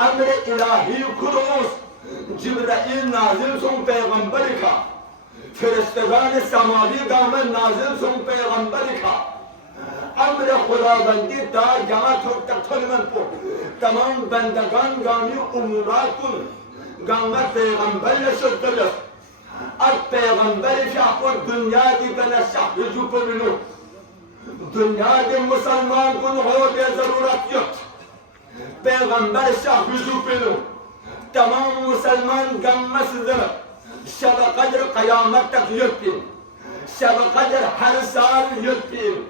امر الهی کروس جبرائیل نازل سون پیغمبر کا فرشتگان سماوی دامن نازل سون پیغمبر کا امر خداوندی تا جماعت و تطلمن پو تمام بندگان گامی امورات کن گامت پیغمبر شدلت اب پیغمبر شاپور دنیا دی بنا شاپ رجوع پرنو دنیا دی مسلمان کن ہو بے ضرورت یت پیغمبر شاپ رجوع پرنو تمام مسلمان گم مسجد شب قدر قیامت تک یتیم شب قدر ہر سال یتیم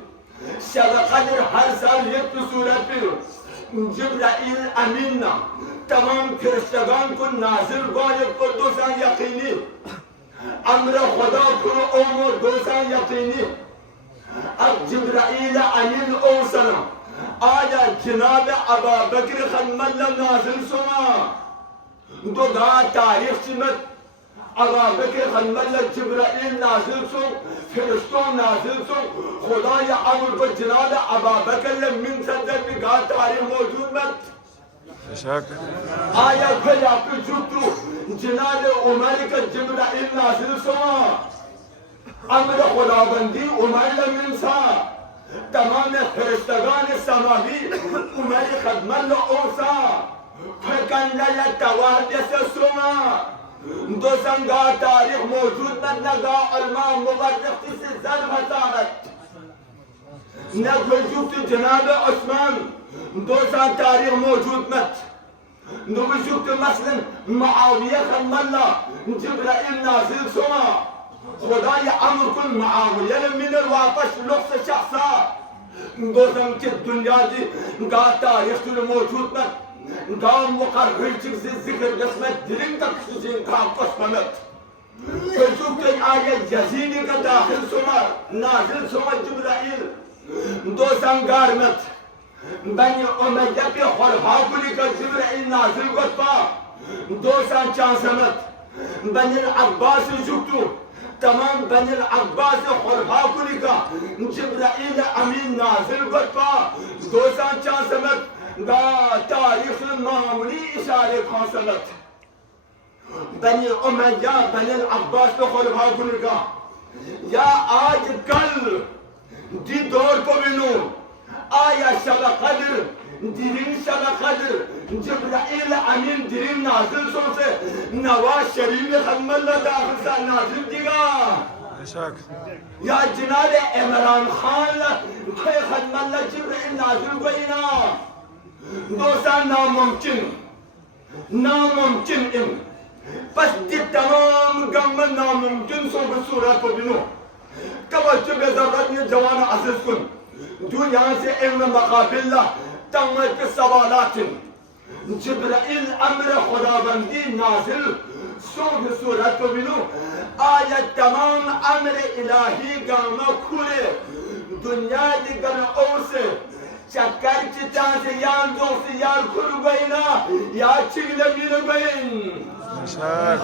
شب قدر ہر سال یک صورت پر جبرائیل امین تمام فرشتگان کو نازل غالب کو دوسان یقینی امر خدا کو امور دوسان یقینی اب جبرائیل امین اوسنا آیا جناب ابا بکر خدم اللہ نازل سنا دو دا تاریخ چمت ابا بکر خدم اللہ جبرائیل نازل سن فرشتوں نازل سن خدا یا امر کو جناب ابا بکر من صدر بگاہ تاریخ موجود مت شک آیا پھر آپ جوتو جناب عمر کا جبرائیل نازل سنا امر خداوندی عمر من سا تمام فرشتگان سماوی عمر خدم اللہ اوسا پھکن لیا تواد سے سنا دو سنگا تاریخ موجود مت نگا علماء مبرخ سے زر مسارت نگل جوت جناب عثمان دو سان تاریخ موجود مت نگل جوت مثلا معاویہ خدم اللہ جبرائیل نازل سنا خدا یا امر کن معاویہ من الواپس لفظ شخصا دو سان کی دنیا دی گا تاریخ موجود مت گام مقرر چیز ذکر قسمت دلن تک سوچیں گام قسمت فرسوک تک آگے یزینی کا داخل سمار نازل سمار جبرائیل دو سنگار مت بنی امیہ پہ خرحاکلی کا جبرائیل نازل گت پا دو سن چانسمت بنی العباس جکتو تمام بنی العباس خرحاکلی کا جبرائیل امین نازل گت پا دو سن چانسمت دا تاریخ معمولی اشارے خانسلت بنی امیہ بنی العباس پہ خلفاء گنگا یا آج کل دی دور کو بنو آیا شب قدر دیرین شب قدر جبرائیل امین دیرین نازل سو سے نواز شریف خدم اللہ داخل سا نازل دیگا یا جناب عمران خان خدم اللہ جبرائیل نازل گوئینا دوستان ناممکن ام پس دی تمام گم ناممکن سو بصورت کو بنو توجہ بے ضرورت نے جوان عزیز کن جو یہاں سے علم مقابل تمت کے سوالات جبرائیل امر خداوندی نازل سو بصورت کو بنو آیا تمام امر الہی گاما کھولے دنیا دی گن اور سے چکر چیتان سے یان دوست یار کھل گئی نا یا چگلے مل گئی ماشاءاللہ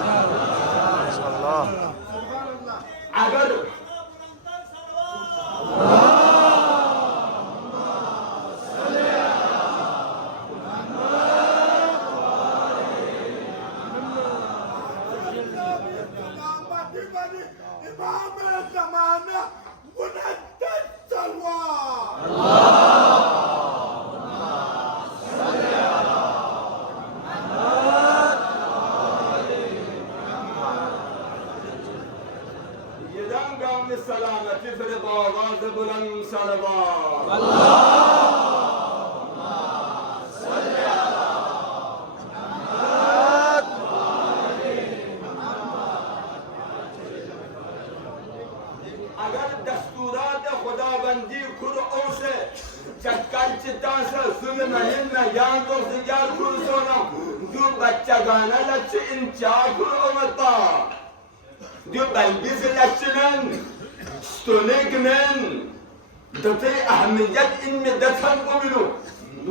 اگر سلامتی پر باواز بلند صلوات اللہم صلی علی محمد اگر دستورات خداوندی قرآن سے چکر چتان سے ظلم ہن یان تو زیار کرسونا جو بچہ گانا لچ انچار کرامتا جو بلبیز لچنن ستونیک من دتے اہمیت ان میں دتھن کو ملو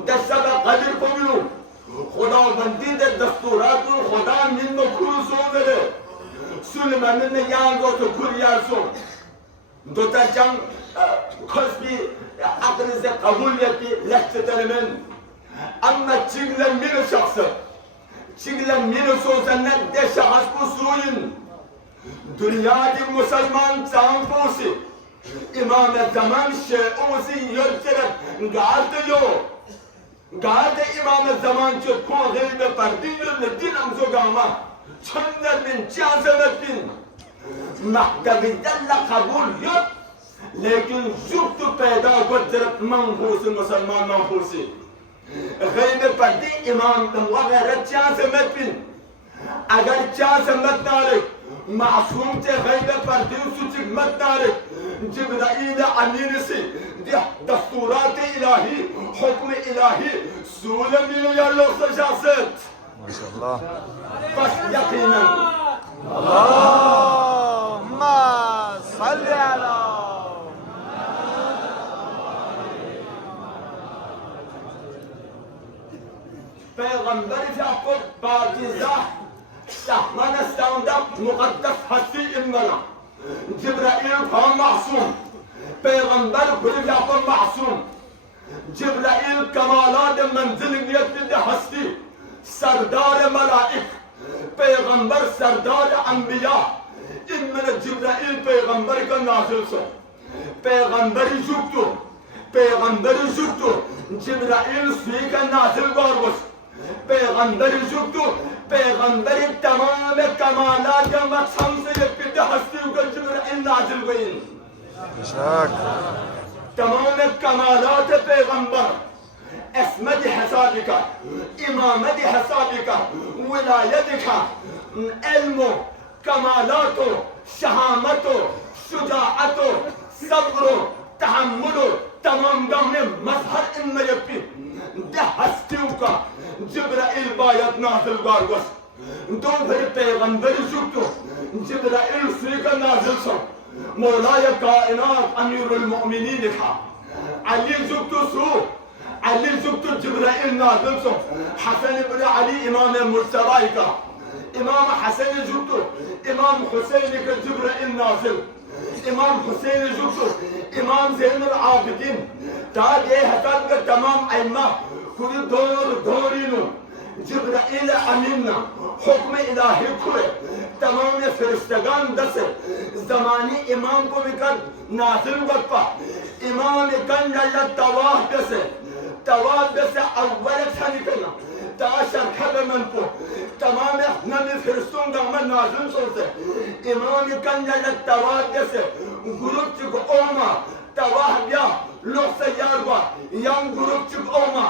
دسبہ قدر کو ملو خداوندی دے دستورات خدا من مکھول سو دے سلیمان نے یان گو تو کھریار سو دوتا چنگ خس بھی عقل سے قبولیت کی لچتن من أما تشيغلا من شخص تشيغلا من سوزنة ده شخص بسوين دنيا دي مسلمان تانفوسي إمام الزمان شيئوسي يرسلت قعدت إمام الزمان تكون غيبة فردين لدين أمزوغاما چندر بن چازمت بن محتوی دل قبول يب لیکن زبط پیدا گذرت منفوس مسلمان منفوسی غیبه فردی امام وغیرہ چازمت بن اگر چازمت نارک معصوم تے غیبه فردی سچک مت نارک جبرائیل امین سے دستورات الہی حکم الہی سولمین یا لوگ سجاست ما شاء الله. بس یقینا اللهم صل على پیغمبر یعقوب بارتیزه شهمن استاندب مقدس هستی امنا جبرائیل کام معصوم پیغمبر بر یعقوب معصوم جبرائیل کمالات منزلیت هستی سردار ملائک پیغمبر سردار انبیاء ان من جبرائیل پیغمبر کا نازل سو پیغمبری جبتو جبرائیل سوی کا نازل بارگوش پیغمبری جبتو پیغمبری تمام کمالات مقصم سے یکتے ہستی کا جبرائیل نازل گئین فشاك. تمام کمالات پیغمبر اسمد حسابك امامد حسابك ولایتك علمه کمالاته شهامته شجاعته صبره تحمله تمام دامن مظهر ان يبي ده هستيوكا جبرائيل بايت نازل بارگوش دو بھر پیغمبر جبتو جبرائيل سيكا نازل سو مولاي كائنات امير المؤمنين علي جبتو سو علي زبط جبرائيل نازل سو حسن بن علي امام المرسلايك امام حسن جبتو امام حسين جبرائيل نازل امام حسين جبتو امام زين العابدين تاج هتاك تمام ائمه كل دورينو جبرائيل اميننا حكم الهي كله تمام فرشتگان دس زماني امام کو بکر نازل وقفا امام کن جل تواف دس تواف بس اول ثاني كنا تاشر حب من فو تمام نبي فرستون دامن نازل صوته امام كان جل تواف بس گروپ چک اوما تواف بیا لوگ سیار با یم گروپ چک اوما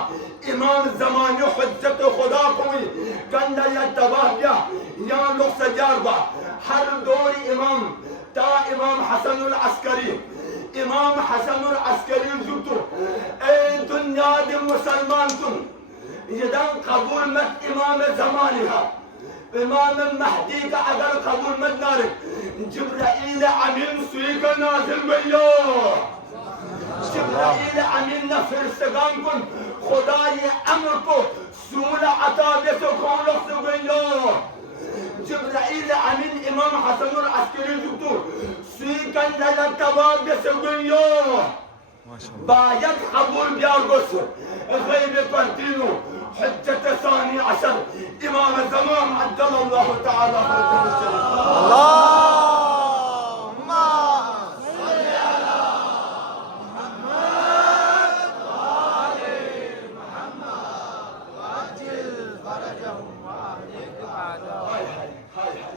امام زمانی حجت خدا کوئی كان جل تواف بیا یم لوگ سیار با ہر دور امام تا امام حسن العسكري امام حسن العسكري زبطو اي دنيا دي مسلمان كن يدان قبول مت امام زمانها امام المهدي کا اگر قبول مت نارك جبرائيل امين سويك نازل بيو جبرائيل امين فرستگان کن خدای امر کو سول عطا بسو کولخ بيو جبرائيل امين امام حسن العسكري زبطو سويكن للا تباب بسويو ما شاء الله. بايد قبول بيارغوس غيب فردينو حجة ثاني عشر امام الزمان عجل الله تعالى فرجه الشريف اللهم صل على محمد وآل محمد وعجل فرجهم وأهلك بعدهم.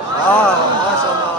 ما شاء الله.